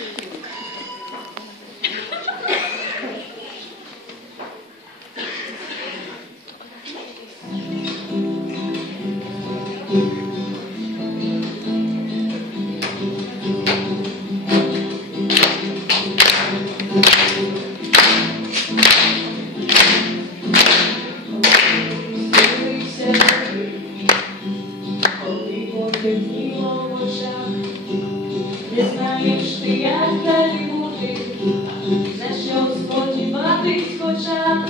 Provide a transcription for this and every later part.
红雨洒，红雨泼天，你把我下。Не знаєш ти, як далі бути, на що сподіватись хоча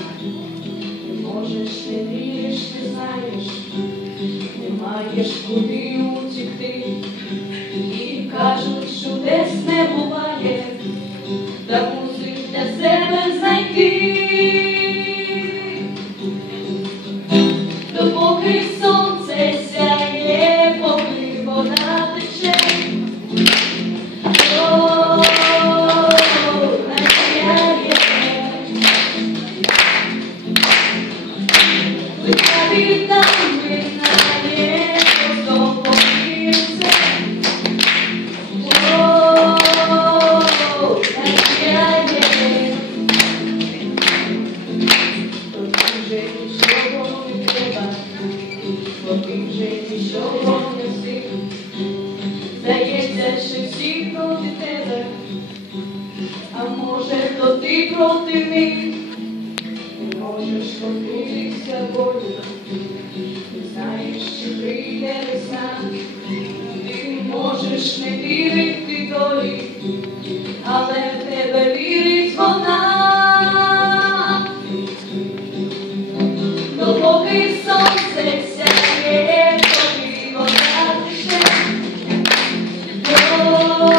не можеш, не віриш, не знаєш, не маєш куди утікти, і кажуть, що десь тобі вже нічого не всіх. Здається, що всі проти тебе, а може, то ти проти них. Не можеш позбутися болю, не знаєш, чи прийде весна. Ти можеш не вірити долі, але в тебе вірить вона. Oh.